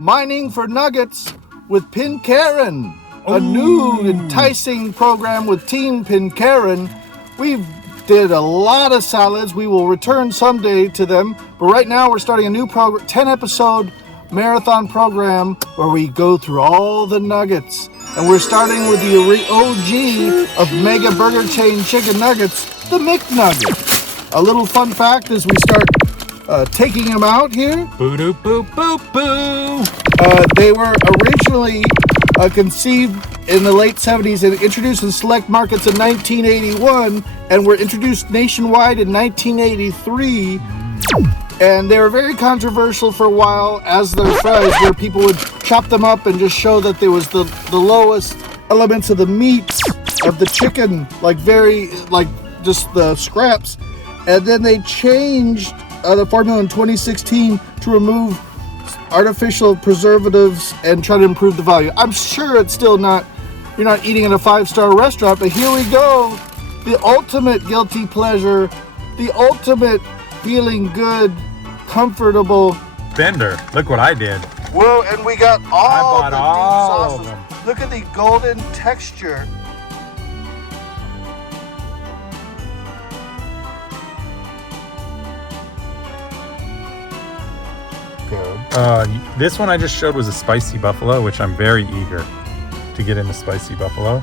Mining for Nuggets with Pin Karen, a new enticing program with Team Pin Karen. We've did a lot of salads. We will return someday to them, but right now we're starting a new program, 10-episode marathon program where we go through all the nuggets. And we're starting with the OG of mega burger chain chicken nuggets, the McNuggets. A little fun fact as we start taking them out here. Boo-doo, boo, boo, boo. They were originally conceived in the late 70s and introduced in select markets in 1981 and were introduced nationwide in 1983. And they were very controversial for a while as their fries, where people would chop them up and just show that there was the lowest elements of the meat of the chicken, like just the scraps. And then they changed the formula in 2016 to remove artificial preservatives and try to improve the value. I'm sure it's still not, you're not eating in a 5-star restaurant, but here we go. The ultimate guilty pleasure, the ultimate feeling good, comfortable. Bender, look what I did. Whoa, and we got all the deep all sauces. of them. Look at the golden texture. This one I just showed was a spicy buffalo, which I'm very eager to get into spicy buffalo.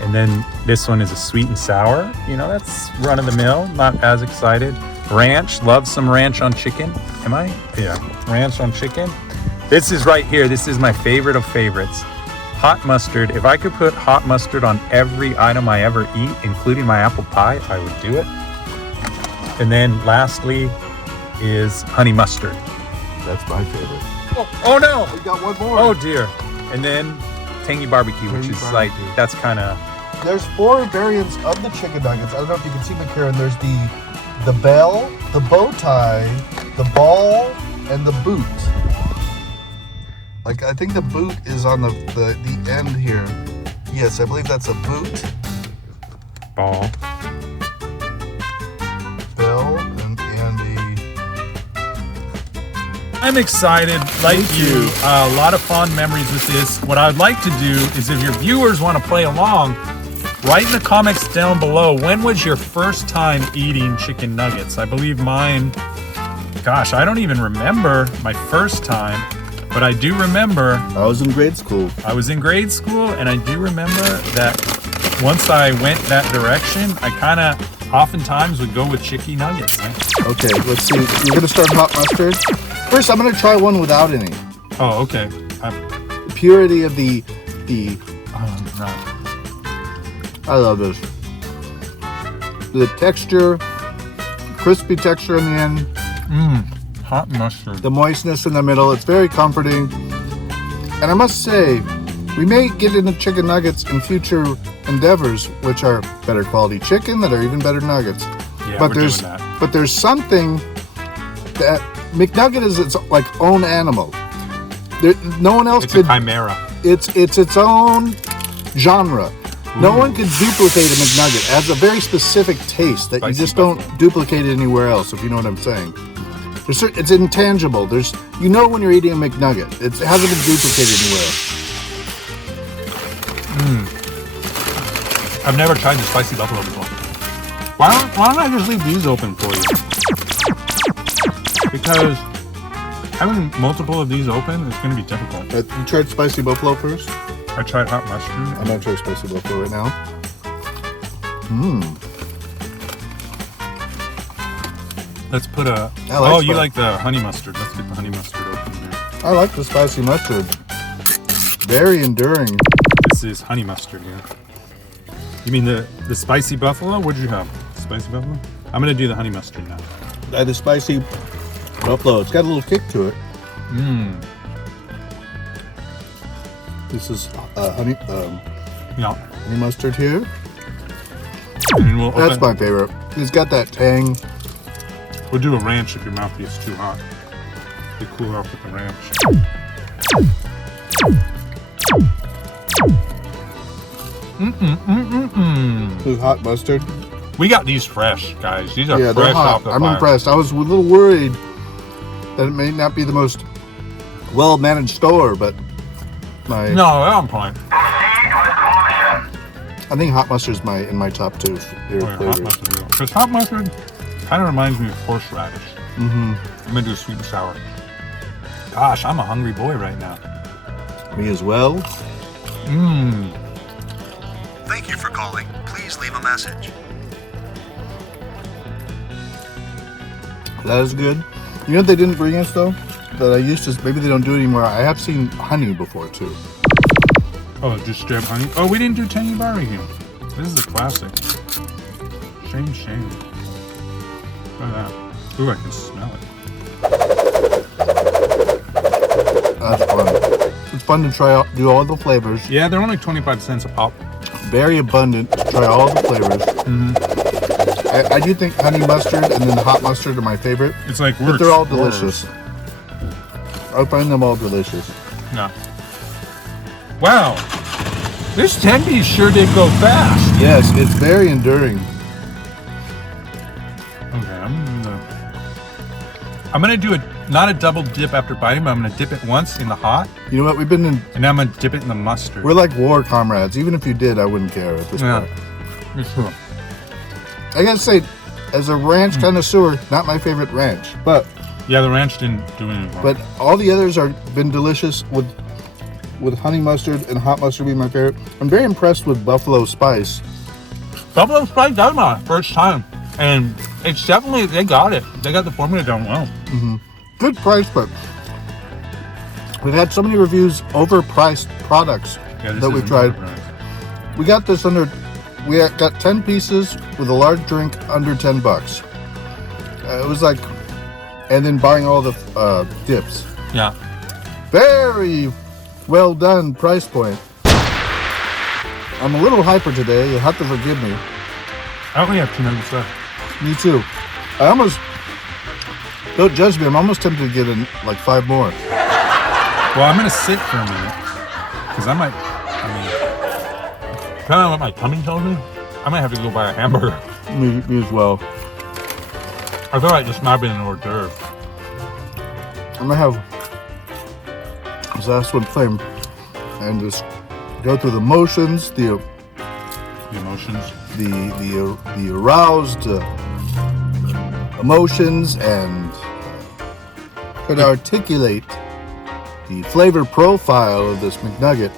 And then this one is a sweet and sour. You know, that's run of the mill, not as excited. Ranch, love some ranch on chicken. Am I? Yeah, ranch on chicken. This is right here. This is my favorite of favorites. Hot mustard. If I could put hot mustard on every item I ever eat, including my apple pie, I would do it. And then lastly is honey mustard. That's my favorite. Oh no! We got one more. Oh dear. And then tangy barbecue, which is like, that's kind of... There's 4 variants of the chicken nuggets. I don't know if you can see them, Karen. There's the bell, the bow tie, the ball, and the boot. Like, I think the boot is on the end here. Yes, I believe that's a boot. Ball. Bell and the... I'm excited, like you. A lot of fond memories with this. What I'd like to do is, if your viewers want to play along, write in the comments down below, when was your first time eating chicken nuggets? I believe mine, gosh, I don't even remember my first time, but I do remember. I was in grade school. I was in grade school, and I do remember that once I went that direction, I kind of oftentimes would go with chicken nuggets. Okay, let's see. You're going to start hot mustard? First, I'm going to try one without any. Oh, okay. The purity of the No. I love this. The texture, crispy texture in the end. Hot mustard. The moistness in the middle. It's very comforting. And I must say, we may get into chicken nuggets in future endeavors, which are better quality chicken that are even better nuggets. Yeah, but we're there's doing that. but there's something that McNugget is its like own animal. No one else It's could. a chimera. It's its own genre. No one could duplicate a McNugget. It has a very specific taste that Spicy you just buffalo. don't duplicate it anywhere else, if you know what I'm saying. It's intangible. You know when you're eating a McNugget. It hasn't been duplicated anywhere else. I've never tried the spicy buffalo before. Why don't I just leave these open for you? Because having multiple of these open is going to be difficult. You tried spicy buffalo first? I tried hot mustard. I'm gonna try spicy buffalo right now. Let's put a... you like the honey mustard. Let's get the honey mustard open here. I like the spicy mustard. Very enduring. This is honey mustard here. You mean the spicy buffalo? What did you have? Spicy buffalo? I'm going to do the honey mustard now. The spicy buffalo. It's got a little kick to it. This is honey mustard here. And we'll That's my favorite. It's got that tang. We'll do a ranch if your mouth gets too hot. You cool off with the ranch. With hot mustard. We got these fresh, guys. These are Yeah, they're fresh hot. off the I'm fire. impressed. I was a little worried that it may not be the most well-managed store, but my No, I'm fine. I think hot mustard's in my top 2 favorite flavors. Because hot mustard kind of reminds me of horseradish. Mm-hmm. I'm gonna do sweet and sour. Gosh, I'm a hungry boy right now. Me as well. Thank you for calling. Please leave a message. That is good. You know what they didn't bring us though? That I used to, maybe they don't do it anymore. I have seen honey before too. Oh, just straight up honey. Oh, we didn't do tangy barbecue. This is a classic. Shame. Look at that. Ooh, I can smell it. That's fun. It's fun to try out, do all the flavors. Yeah, they're only 25 cents a pop. Very abundant to try all the flavors. I do think honey mustard and then hot mustard are my favorite. It's like but they're all delicious. I find them all delicious. No. Wow. This 10-piece sure did go fast. Yes, it's very enduring. Okay, I'm gonna do not a double dip after biting, but I'm gonna dip it once in the hot, You know what? We've been in. and then I'm gonna dip it in the mustard. We're like war comrades. Even if you did, I wouldn't care at this point. It's cool. I gotta say, as a ranch connoisseur, not my favorite ranch, but Yeah, the ranch didn't do anything. but all the others are been delicious with honey mustard and hot mustard being my favorite. I'm very impressed with buffalo spice. Buffalo Spice, that was my first time, and it's definitely they got it. They got the formula down well. Good price, but we've had so many reviews overpriced products Yeah, this that we've isn't tried. overpriced. We got this under. We got 10 pieces with a large drink under $10. It was like, and then buying all the dips. Yeah. Very well done price point. I'm a little hyper today. You'll have to forgive me. I only have 2 nuggets left. Me too. I almost, don't judge me, I'm almost tempted to get in like 5 more. Well, I'm gonna sit for a minute because kind of what my tummy tells me, I might have to go buy a hamburger. Me as well. I feel like this might be an hors d'oeuvre. I'm gonna have this last one flame and just go through the motions, the The emotions. the aroused emotions, and try to articulate the flavor profile of this McNugget.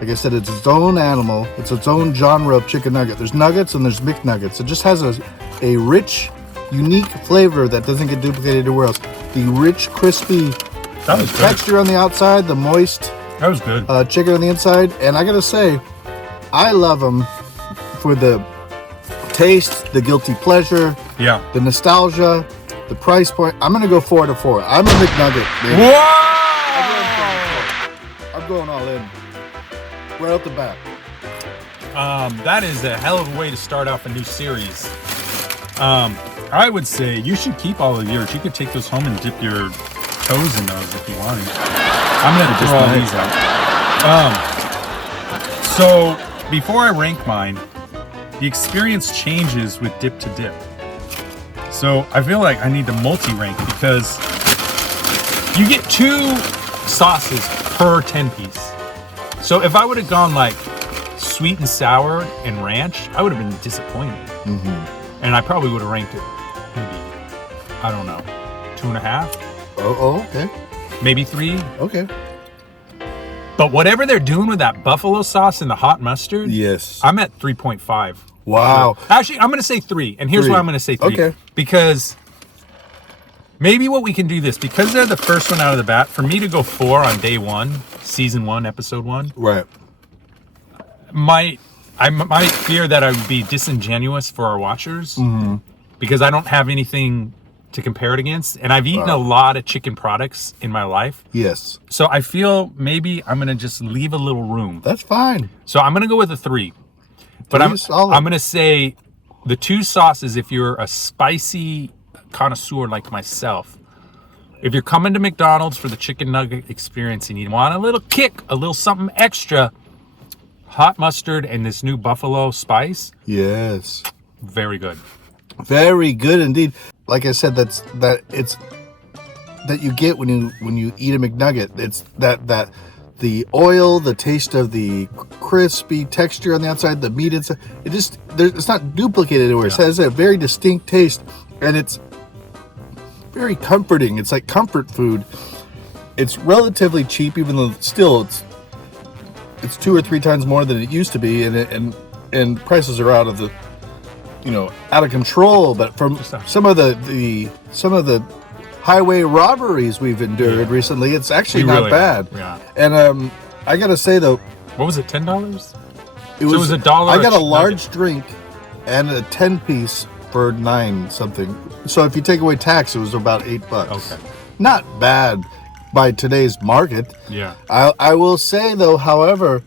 Like I said, it's its own animal. It's its own genre of chicken nugget. There's nuggets and there's McNuggets. It just has a rich, unique flavor that doesn't get duplicated anywhere else. The rich, crispy That was good. texture on the outside, the moist That was good. chicken on the inside. And I gotta say, I love them for the taste, the guilty pleasure, Yeah. the nostalgia, the price point. I'm gonna go 4 to 4. I'm a McNugget, baby. Whoa! I'm going all in. Right off the bat. That is a hell of a way to start off a new series. I would say you should keep all of yours. You could take those home and dip your toes in those if you wanted. I'm gonna just Right. these out. So before I rank mine, the experience changes with dip to dip. So I feel like I need to multi-rank because you get 2 sauces per 10 piece. So if I would have gone like sweet and sour and ranch, I would have been disappointed. And I probably would have ranked it maybe, I don't know, 2.5, Oh, okay. maybe 3. Okay. But whatever they're doing with that buffalo sauce and the hot mustard, Yes. I'm at 3.5. Wow. Actually, I'm going to say 3. And here's 3. why I'm going to say 3. Okay. Because maybe what we can do this, because they're the first one out of the bat, for me to go 4 on day 1, season 1, episode 1, Right. I might fear that I would be disingenuous for our watchers because I don't have anything to compare it against. And I've eaten a lot of chicken products in my life. Yes. So I feel maybe I'm going to just leave a little room. That's fine. So I'm going to go with a 3. But 3 I'm is solid. going to say the 2 sauces, if you're a spicy connoisseur like myself, if you're coming to McDonald's for the chicken nugget experience and you want a little kick, a little something extra, hot mustard and this new buffalo spice, Yes. very good. Very good indeed. Like I said, it's that you get when you eat a McNugget. It's that the oil, the taste of the crispy texture on the outside, the meat inside. It's not duplicated anywhere. It has a very distinct taste, and it's very comforting. It's like comfort food. It's relatively cheap, even though still it's 2 or 3 times more than it used to be, and prices are out of control. But from some of the highway robberies we've endured recently, it's actually not bad. Yeah. And I gotta say though, what was it? $10? It was $1. I got a large drink and a 10-piece for $9 something. So if you take away tax, it was about $8. Okay. Not bad by today's market. Yeah. I will say though, however,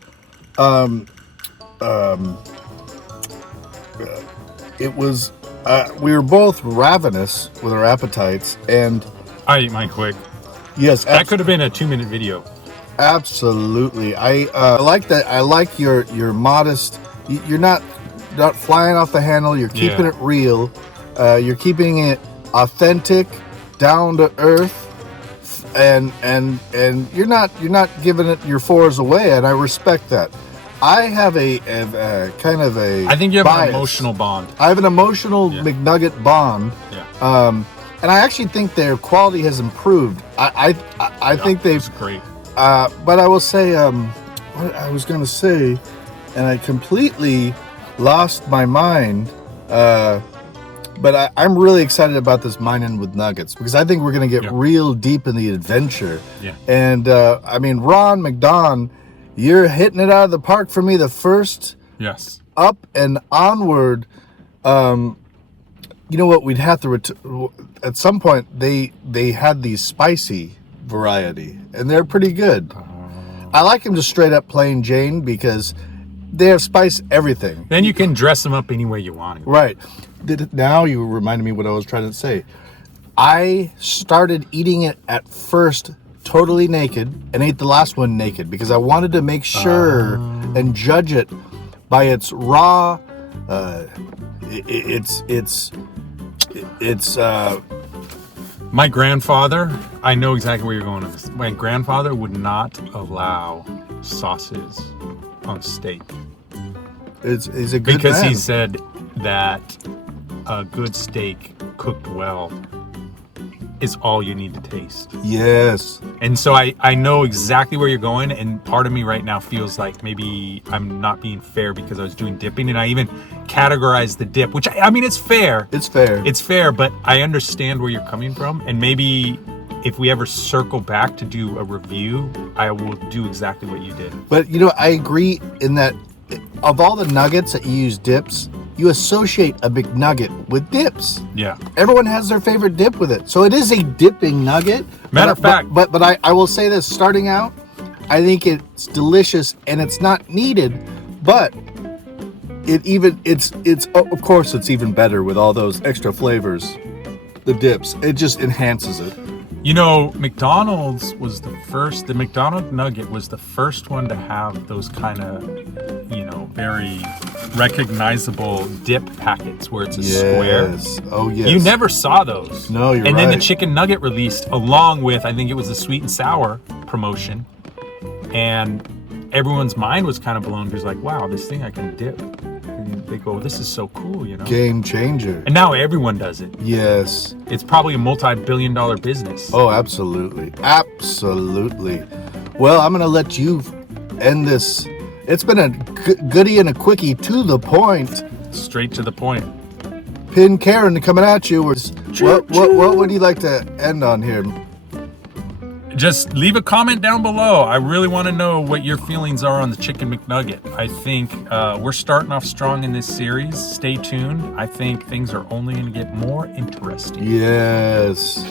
it was we were both ravenous with our appetites, and I ate mine quick. yes, That could have been a 2-minute video. absolutely. I like that. I like your modest. You're not flying off the handle. You're keeping it real. You're keeping it authentic, down to earth, and you're not giving it your 4s away, and I respect that. I have a kind of a I think you have bias. an emotional bond. I have an emotional McNugget bond. Yeah. And I actually think their quality has improved. I think they've. It's great. But I will say, what I was going to say, and I completely lost my mind. But I'm really excited about this Mining with Nuggets, because I think we're going to get real deep in the adventure. Yeah. And I mean, Ron McDonald, you're hitting it out of the park for me. The first up and onward. You know what? We'd have to at some point. They had the spicy variety, and they're pretty good. I like them just straight up plain Jane, because they have spice everything. Then you can dress them up any way you want. Right. Now you reminded me what I was trying to say. I started eating it at first totally naked, and ate the last one naked, because I wanted to make sure and judge it by its raw. My grandfather, I know exactly where you're going with this. My grandfather would not allow sauces on steak. He's a good because man. he said that a good steak cooked well is all you need to taste. Yes. And so I know exactly where you're going, and part of me right now feels like maybe I'm not being fair because I was doing dipping, and I even categorized the dip, which I mean, it's fair. It's fair. It's fair, but I understand where you're coming from, and maybe if we ever circle back to do a review, I will do exactly what you did. But I agree in that of all the nuggets that you use dips, you associate a McNugget with dips. Yeah. Everyone has their favorite dip with it. So it is a dipping nugget. Matter of fact. But I will say this, starting out, I think it's delicious and it's not needed, but it's of course it's even better with all those extra flavors. The dips, it just enhances it. McDonald's was the first, the McDonald's nugget was the first one to have those kind of, very recognizable dip packets where it's a square. Oh, yes. You never saw those. No, you're right. And then the chicken nugget released along with, I think it was the sweet and sour promotion. And everyone's mind was kind of blown because like, wow, this thing I can dip. And they go, this is so cool, Game changer. And now everyone does it. Yes. It's probably a multi-billion-dollar business. Oh, absolutely. Absolutely. Well, I'm going to let you end this. It's been a goodie and a quickie, to the point. Straight to the point. Pin Karen coming at you. What would you like to end on here? Just leave a comment down below. I really want to know what your feelings are on the Chicken McNugget. I think we're starting off strong in this series. Stay tuned. I think things are only going to get more interesting. Yes.